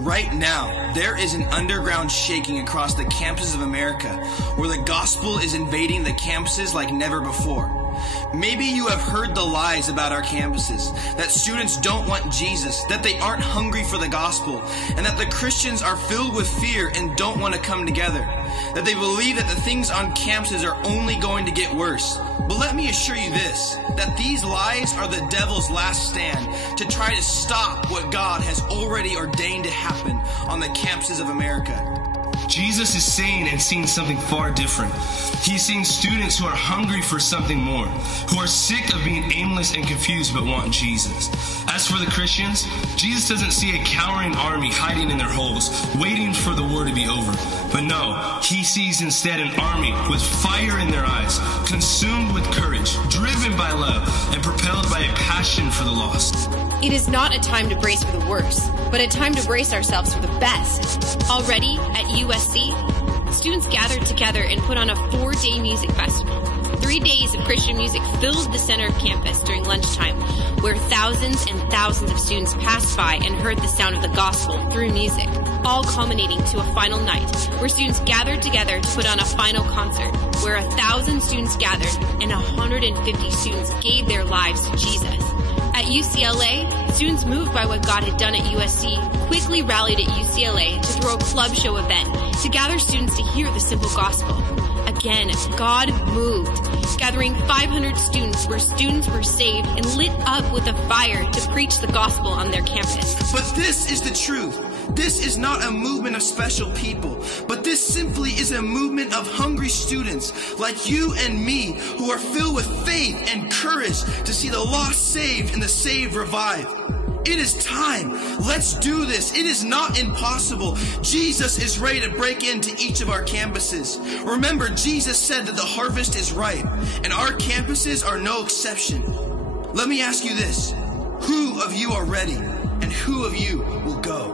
Right now, there is an underground shaking across the campuses of America where the gospel is invading the campuses like never before. Maybe you have heard the lies about our campuses, that students don't want Jesus, that they aren't hungry for the gospel, and that the Christians are filled with fear and don't want to come together, that they believe that the things on campuses are only going to get worse. But let me assure you this, that these lies are the devil's last stand to try to stop what God has already ordained to happen on the campuses of America. Jesus is saying and seeing something far different. He's seeing students who are hungry for something more, who are sick of being aimless and confused but want Jesus. As for the Christians, Jesus doesn't see a cowering army hiding in their holes, waiting for the war to be over. But no, he sees instead an army with fire in their eyes, consumed with courage, driven by love, and propelled by a passion for the lost. It is not a time to brace for the worst, but a time to brace ourselves for the best. Already at USC, students gathered together and put on a 4-day music festival. 3 days of Christian music filled the center of campus during lunchtime, where thousands and thousands of students passed by and heard the sound of the gospel through music, all culminating to a final night, where students gathered together to put on a final concert, where 1,000 students gathered and 150 students gave their lives to Jesus. At UCLA, students moved by what God had done at USC quickly rallied at UCLA to throw a club show event to gather students to hear the simple gospel. Again, God moved, gathering 500 students where students were saved and lit up with a fire to preach the gospel on their campus. But this is the truth. This is not a movement of special people, but this simply is a movement of hungry students like you and me who are filled with faith and courage to see the lost saved and the saved revived. It is time. Let's do this. It is not impossible. Jesus is ready to break into each of our campuses. Remember, Jesus said that the harvest is ripe, and our campuses are no exception. Let me ask you this. Who of you are ready, and who of you will go?